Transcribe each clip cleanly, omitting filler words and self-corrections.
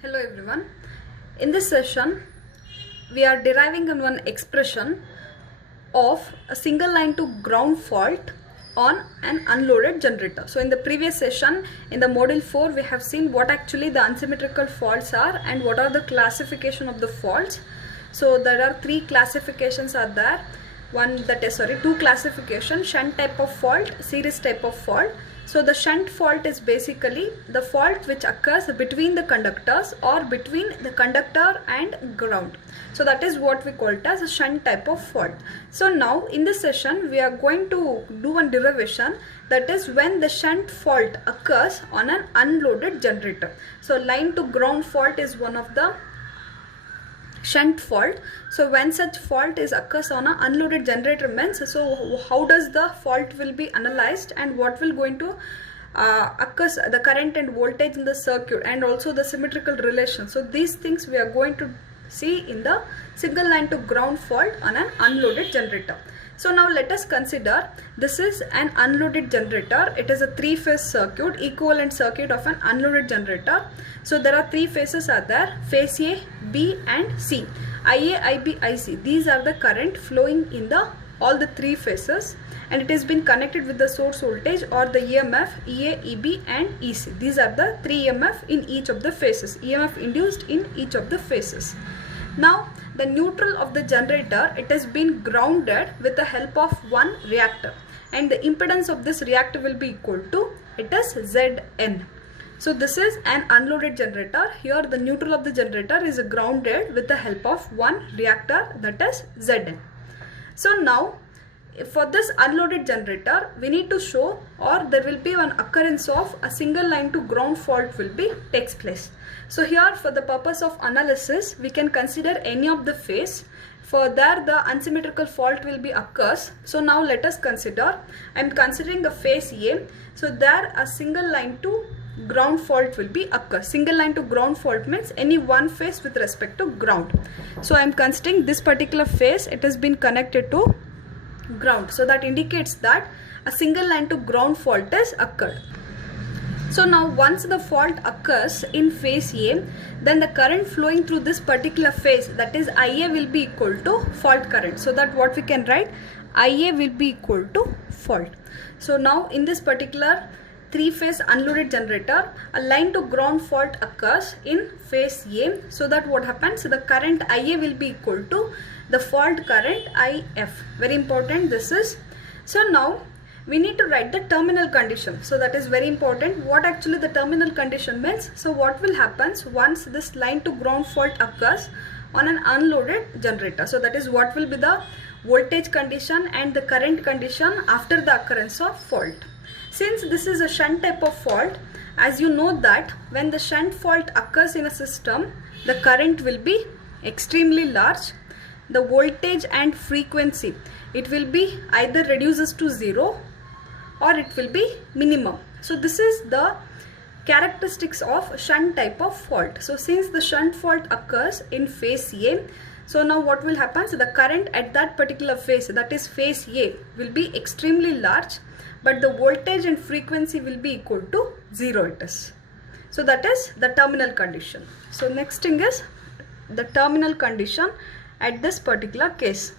Hello everyone. In this session, we are deriving on one expression of a single line to ground fault on an unloaded generator. So in the previous session, in the module 4, we have seen what actually the unsymmetrical faults are and what are the classification of the faults. So there are three classifications are there. Two classification: shunt type of fault, series type of fault. So the shunt fault is basically the fault which occurs between the conductors or between the conductor and ground. So that is what we call it as a shunt type of fault. So now in this session we are going to do one derivation, that is when the shunt fault occurs on an unloaded generator. So line to ground fault is one of the shunt fault. So when such fault occurs on an unloaded generator means, so how does the fault will be analyzed and what will going to occurs the current and voltage in the circuit and also the symmetrical relation. So these things we are going to see in the single line to ground fault on an unloaded generator. So now let us consider this is an unloaded generator. It is a three-phase circuit, equivalent circuit of an unloaded generator. So there are three phases are there: phase A, B and C. IA, IB, IC. These are the current flowing in the all the three phases, and it has been connected with the source voltage or the EMF EA, EB and EC. These are the three EMF in each of the phases, EMF induced in each of the phases. Now the neutral of the generator, it has been grounded with the help of one reactor, and the impedance of this reactor will be equal to, it is Zn. So this is an unloaded generator. Here the neutral of the generator is grounded with the help of one reactor, that is Zn. So now for this unloaded generator we need to show, or there will be one occurrence of a single line to ground fault will be takes place. So here for the purpose of analysis we can consider any of the phase. For there the unsymmetrical fault will be occurs. So now let us consider, I am considering a phase A. So there a single line to ground fault will be occur. Single line to ground fault means any one phase with respect to ground. So I am considering this particular phase, it has been connected to ground. So that indicates that a single line to ground fault has occurred. So now once the fault occurs in phase A, then the current flowing through this particular phase, that is IA, will be equal to fault current. So that what we can write, IA will be equal to fault. So now in this particular three-phase unloaded generator, a line to ground fault occurs in phase A. So that what happens, the current IA will be equal to the fault current IF. Very important this is. So now we need to write the terminal condition. So that is very important. What actually the terminal condition means? So what will happen once this line to ground fault occurs on an unloaded generator? So that is what will be the voltage condition and the current condition after the occurrence of fault. Since this is a shunt type of fault, as you know that when the shunt fault occurs in a system, the current will be extremely large. The voltage and frequency, it will be either reduces to 0 or it will be minimum. So this is the characteristics of shunt type of fault. So since the shunt fault occurs in phase A, so now what will happen? So the current at that particular phase, that is phase A, will be extremely large, but the voltage and frequency will be equal to 0 it is. So that is the terminal condition. So next thing is the terminal condition at this particular case.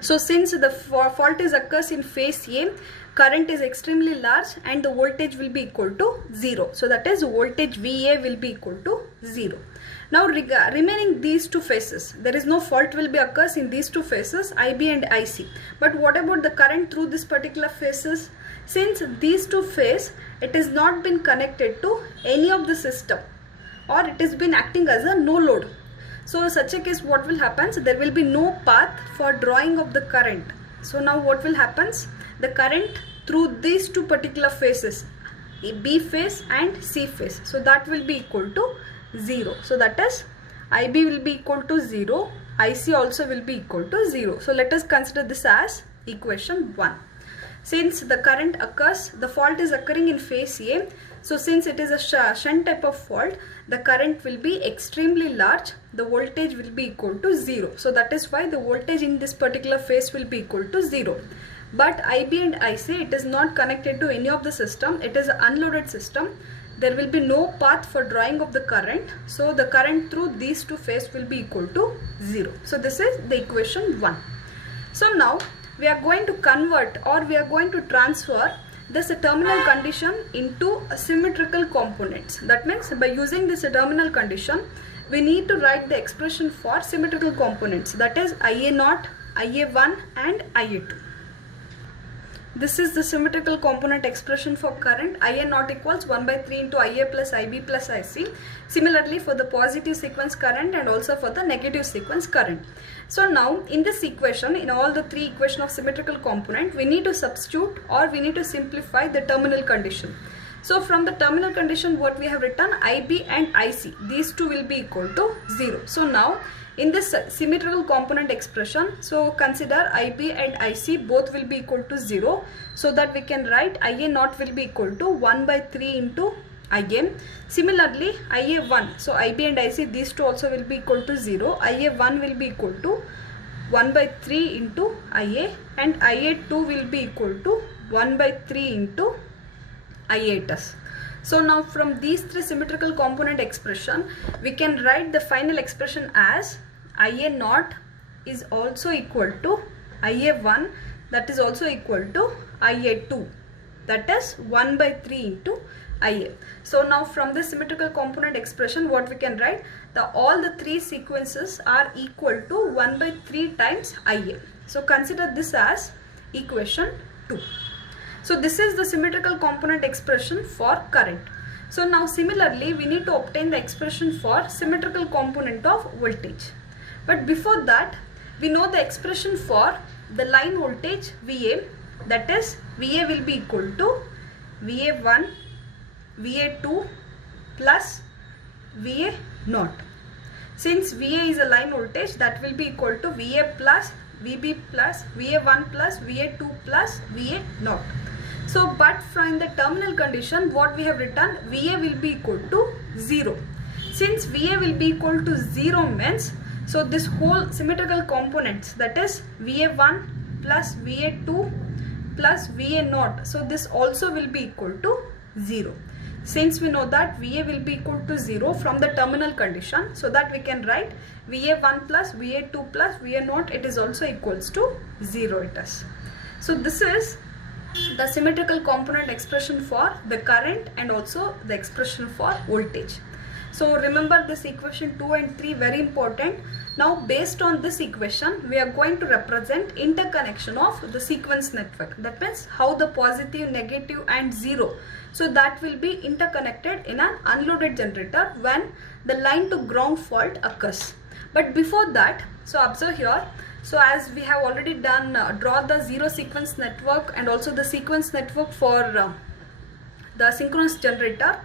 So since the fault occurs in phase A, current is extremely large and the voltage will be equal to 0. So that is voltage VA will be equal to 0. Now remaining these two phases, there is no fault will be occurs in these two phases, IB and IC. But what about the current through this particular phases? Since these two phases, it has not been connected to any of the system, or it has been acting as a no load. So in such a case what will happen? So there will be no path for drawing of the current. So now what will happen? The current through these two particular phases, B phase and C phase, so that will be equal to 0. So that is IB will be equal to 0, IC also will be equal to 0. So let us consider this as equation 1. Since the current occurs, the fault is occurring in phase A, so since it is a shunt type of fault, the current will be extremely large, the voltage will be equal to 0. So that is why the voltage in this particular phase will be equal to 0. But IB and IC, it is not connected to any of the system. It is an unloaded system. There will be no path for drawing of the current. So the current through these two phases will be equal to 0. So this is the equation 1. So now we are going to convert, or we are going to transfer this terminal condition into a symmetrical components. That means by using this terminal condition, we need to write the expression for symmetrical components, that is IA0, IA1 and IA2. This is the symmetrical component expression for current. IA0 equals 1 by 3 into IA plus IB plus IC. Similarly for the positive sequence current and also for the negative sequence current. So now in this equation, in all the three equations of symmetrical component, we need to substitute or we need to simplify the terminal condition. So from the terminal condition, what we have written, IB and IC, these two will be equal to 0. So now in this symmetrical component expression, so consider IB and IC both will be equal to 0, so that we can write IA0 will be equal to 1 by 3 into IA. Similarly IA1, so IB and IC, these two also will be equal to 0. IA1 will be equal to 1 by 3 into IA, and IA2 will be equal to 1 by 3 into IA+. So now from these three symmetrical component expression, we can write the final expression as IA0 is also equal to IA1, that is also equal to IA2, that is 1 by 3 into IA. So now from this symmetrical component expression, what we can write, all the three sequences are equal to 1 by 3 times IA. So consider this as equation 2. So this is the symmetrical component expression for current. So now similarly we need to obtain the expression for symmetrical component of voltage. But before that, we know the expression for the line voltage VA, that is VA will be equal to VA1, VA2 plus VA0. Since VA is a line voltage, that will be equal to VA plus VB plus VA1 plus VA2 plus VA0. So but from the terminal condition, what we have written, VA will be equal to 0. Since VA will be equal to 0 means, so this whole symmetrical components, that is VA1 plus VA2 plus VA0, so this also will be equal to 0. Since we know that VA will be equal to 0 from the terminal condition, so that we can write VA1 plus VA2 plus VA0, it is also equals to 0 it is. So this is the symmetrical component expression for the current and also the expression for voltage. So remember this equation 2 and 3 very important. Now based on this equation, we are going to represent interconnection of the sequence network. That means how the positive, negative and 0. So that will be interconnected in an unloaded generator when the line to ground fault occurs. But before that, so observe here. So as we have already done, draw the zero sequence network and also the sequence network for the synchronous generator.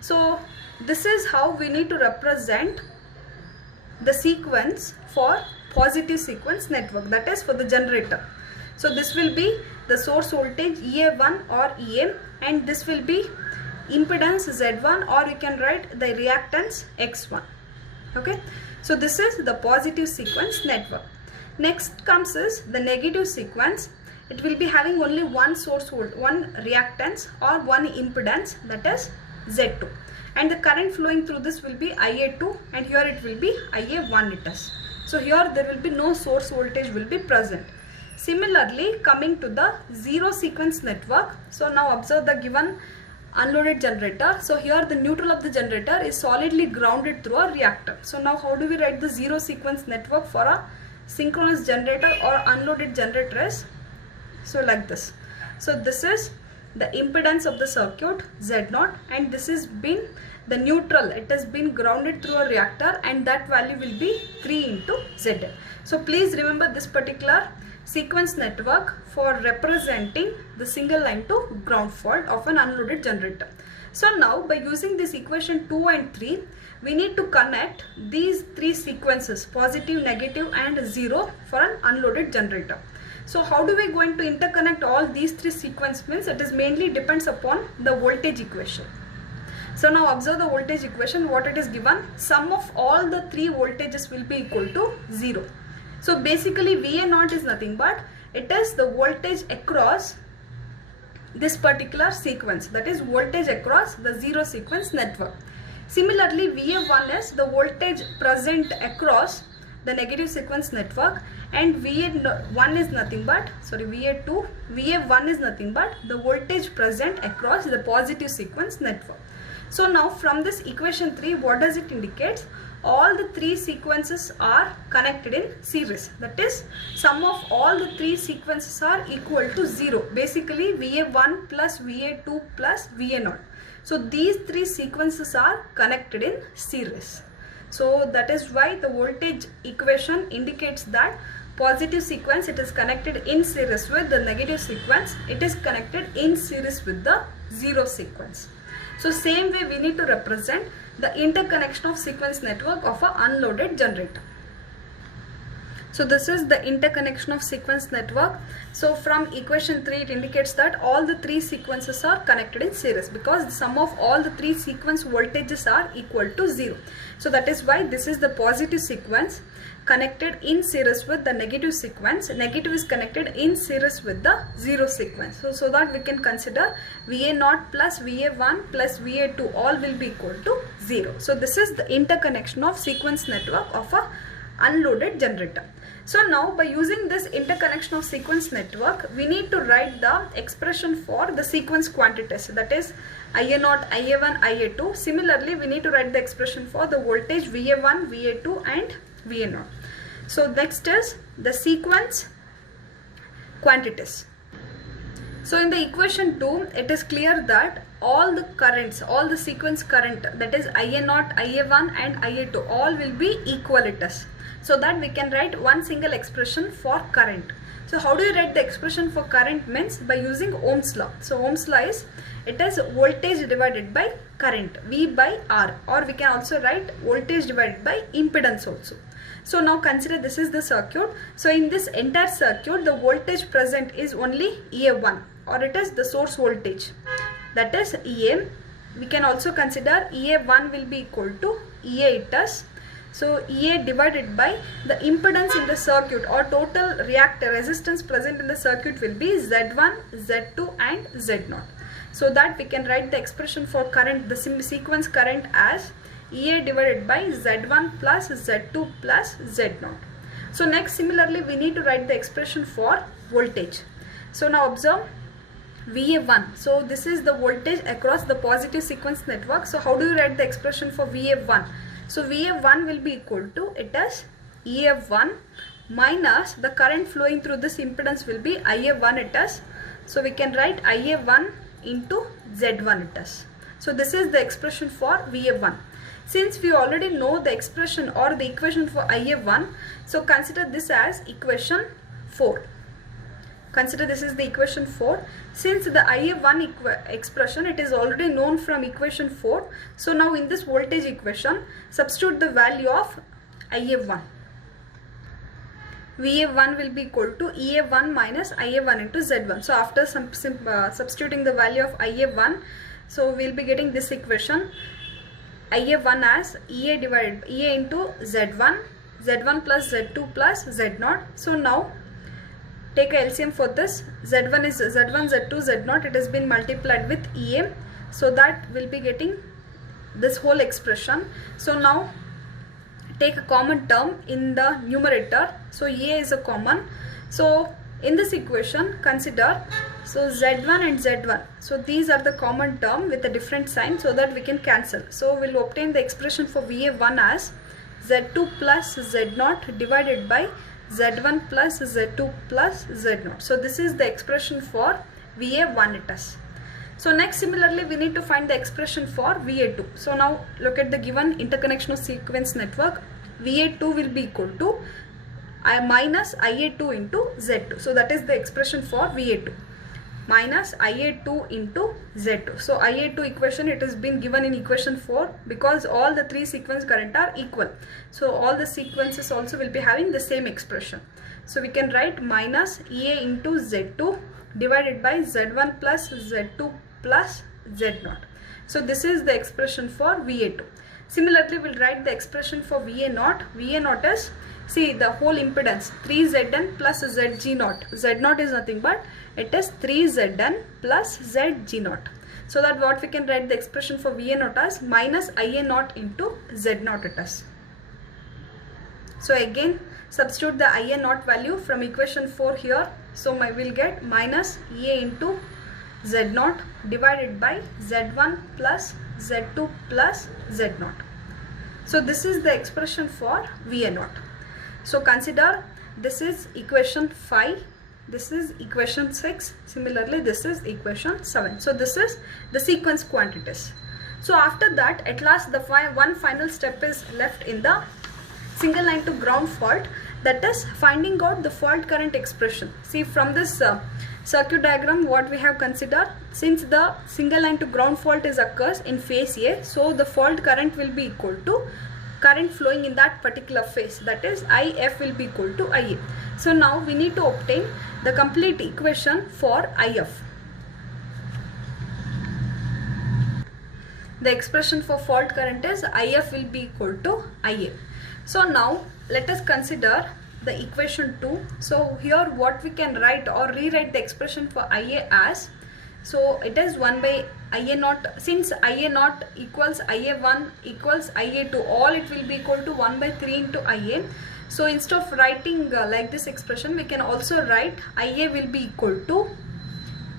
So this is how we need to represent the sequence for positive sequence network, that is for the generator. So this will be the source voltage EA1 or EA, and this will be impedance Z1, or you can write the reactance X1. Okay, so this is the positive sequence network. Next comes is the negative sequence. It will be having only one source voltage, one reactance or one impedance, that is Z2, and the current flowing through this will be IA2, and here it will be IA1 it is. So here there will be no source voltage will be present. Similarly, coming to the zero sequence network, so now observe the given unloaded generator. So here the neutral of the generator is solidly grounded through a reactor. So now how do we write the zero sequence network for a synchronous generator or unloaded generator is? So like this. So this is the impedance of the circuit Z0, and this is been the neutral, it has been grounded through a reactor, and that value will be 3 into ZL. So please remember this particular sequence network for representing the single line to ground fault of an unloaded generator. So now by using this equation 2 and 3, we need to connect these three sequences, positive, negative and 0 for an unloaded generator. So how do we going to interconnect all these three sequences means, it is mainly depends upon the voltage equation. So now observe the voltage equation, what it is given, sum of all the three voltages will be equal to 0. So basically VA0 is nothing but it is the voltage across this particular sequence, that is voltage across the zero sequence network. Similarly, VA1 is the voltage present across the negative sequence network, and VA1 is nothing but, VA1 is nothing but the voltage present across the positive sequence network. So now from this equation 3, what does it indicate? All the three sequences are connected in series. That is, sum of all the three sequences are equal to 0. Basically, VA1 plus VA2 plus VA0. So these three sequences are connected in series. So that is why the voltage equation indicates that positive sequence, it is connected in series with the negative sequence. It is connected in series with the zero sequence. So same way we need to represent the interconnection of sequence network of an unloaded generator. So this is the interconnection of sequence network. So from equation 3, it indicates that all the three sequences are connected in series because the sum of all the three sequence voltages are equal to 0. So that is why this is the positive sequence connected in series with the negative sequence. Negative is connected in series with the zero sequence. So that we can consider VA0 plus VA1 plus VA2 all will be equal to 0. So this is the interconnection of sequence network of a unloaded generator. So now by using this interconnection of sequence network, we need to write the expression for the sequence quantities, that is IA0, IA1, IA2. Similarly, we need to write the expression for the voltage VA1, VA2 and VA0. So next is the sequence quantities. So in the equation 2, it is clear that all the currents, all the sequence current, that is IA0, IA1 and IA2, all will be equalitous. So that we can write one single expression for current. So how do you write the expression for current? Means by using Ohm's law. So Ohm's law is, it is voltage divided by current, V by R, or we can also write voltage divided by impedance also. So now consider this is the circuit. So in this entire circuit, the voltage present is only EA1, or it is the source voltage, that is EA. We can also consider EA1 will be equal to EA it is. So EA divided by the impedance in the circuit or total reactor resistance present in the circuit will be Z1, Z2 and Z0. So that we can write the expression for current, the sequence current as EA divided by Z1 plus Z2 plus Z0. So next, similarly, we need to write the expression for voltage. So now observe VA1. So this is the voltage across the positive sequence network. So how do you write the expression for VA1? So VA1 will be equal to, it is EA1 minus the current flowing through this impedance will be IA1 it is. So we can write IA1 into Z1 it is. So this is the expression for VA1. Since we already know the expression or the equation for IA1, so consider this as equation 4. Consider this is the equation 4. Since the IA1 expression, it is already known from equation 4. So now in this voltage equation, substitute the value of IA1. VA1 will be equal to EA1 minus IA1 into Z1. So after substituting the value of IA1, so we will be getting this equation. IA1 as EA divided EA into Z1, Z1 plus Z2 plus Z0. So now take a LCM for this. Z1 is Z1, Z2, Z0. It has been multiplied with EA. So that will be getting this whole expression. So now take a common term in the numerator. So EA is a common. So in this equation, consider so Z1 and Z1. So these are the common term with a different sign so that we can cancel. So we'll obtain the expression for VA1 as Z2 plus Z0 divided by Z1 plus Z2 plus Z0. So this is the expression for VA1 it is. So next, similarly, we need to find the expression for VA2. So now look at the given interconnection of sequence network. VA2 will be equal to minus IA2 into Z2. So that is the expression for VA2. Minus IA2 into Z2. So IA2 equation, it has been given in equation 4 because all the three sequence current are equal. So all the sequences also will be having the same expression. So we can write minus EA into Z2 divided by Z1 plus Z2 plus Z0. So this is the expression for VA2. Similarly, we'll write the expression for VA0. VA0 is see the whole impedance 3Zn plus Zg0. Z0 is nothing but it is 3Zn plus Zg0. So that what we can write the expression for Va0 as minus Ia0 into Z0 it is. So again substitute the Ia0 value from equation 4 here. So we will get minus Ea into Z0 divided by Z1 plus Z2 plus Z0. So this is the expression for Va0. So consider this is equation 5, this is equation 6, similarly this is equation 7. So this is the sequence quantities. So after that, at last the one final step is left in the single line to ground fault, that is finding out the fault current expression. See from this circuit diagram what we have considered, since the single line to ground fault is occurs in phase A, so the fault current will be equal to current flowing in that particular phase, that is IF will be equal to Ia. So now we need to obtain the complete equation for IF. The expression for fault current is IF will be equal to Ia. So now let us consider the equation 2. So here what we can write or rewrite the expression for Ia as, so it is 1 by Ia0, since Ia0 equals Ia1 equals Ia2, all it will be equal to 1 by 3 into Ia. So instead of writing like this expression, we can also write Ia will be equal to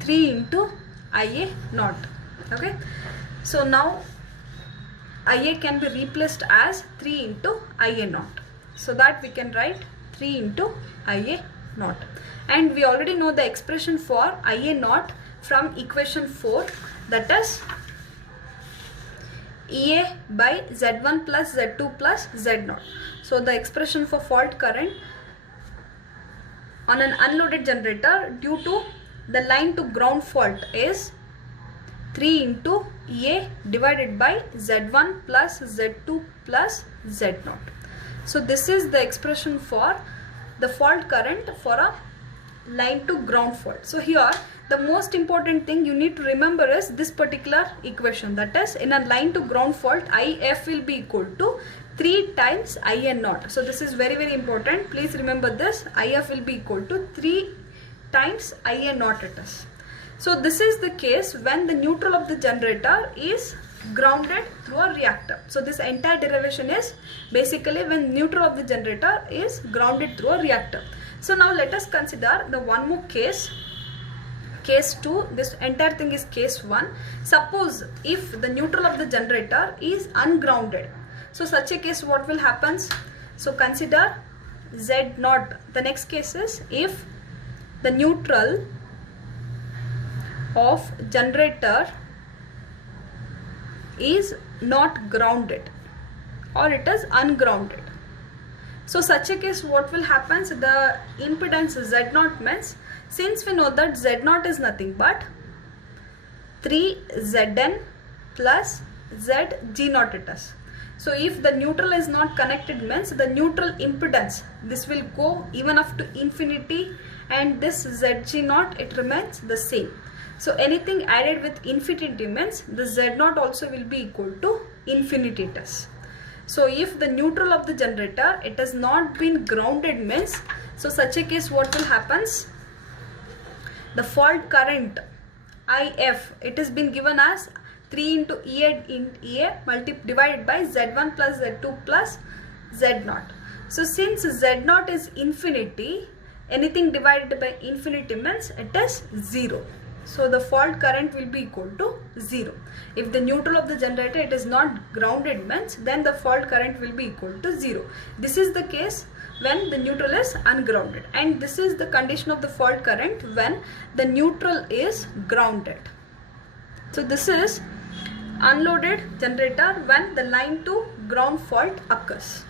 3 into Ia0. Okay, so now Ia can be replaced as 3 into Ia0, so that we can write 3 into Ia0. And we already know the expression for Ia0 from equation 4, that is Ea by Z1 plus Z2 plus Z0. So the expression for fault current on an unloaded generator due to the line to ground fault is 3 into Ea divided by Z1 plus Z2 plus Z0. So this is the expression for the fault current for a line to ground fault. So here the most important thing you need to remember is this particular equation, that is in a line to ground fault IF will be equal to 3 times Ia0. So this is very important, please remember this, IF will be equal to 3 times Ia0 it is. So this is the case when the neutral of the generator is grounded through a reactor. So this entire derivation is basically when neutral of the generator is grounded through a reactor. So now let us consider the one more case, case 2. This entire thing is case 1. Suppose if the neutral of the generator is ungrounded, so such a case what will happen? So consider Z0. The next case is if the neutral of generator is not grounded or it is ungrounded. So such a case what will happen? So the impedance Z0 means, since we know that Z0 is nothing but 3Zn plus Zg0 it is. So if the neutral is not connected means the neutral impedance, this will go even up to infinity, and this Zg0 it remains the same. So anything added with infinity means the Z0 also will be equal to infinity it is. So if the neutral of the generator it has not been grounded means, so such a case what will happen? The fault current IF, it has been given as 3 into Ea divided by Z1 plus Z2 plus Z0. So since Z0 is infinity, anything divided by infinity means it is 0. So the fault current will be equal to 0. If the neutral of the generator it is not grounded means, then the fault current will be equal to 0. This is the case when the neutral is ungrounded, and this is the condition of the fault current when the neutral is grounded. So this is unloaded generator when the line to ground fault occurs.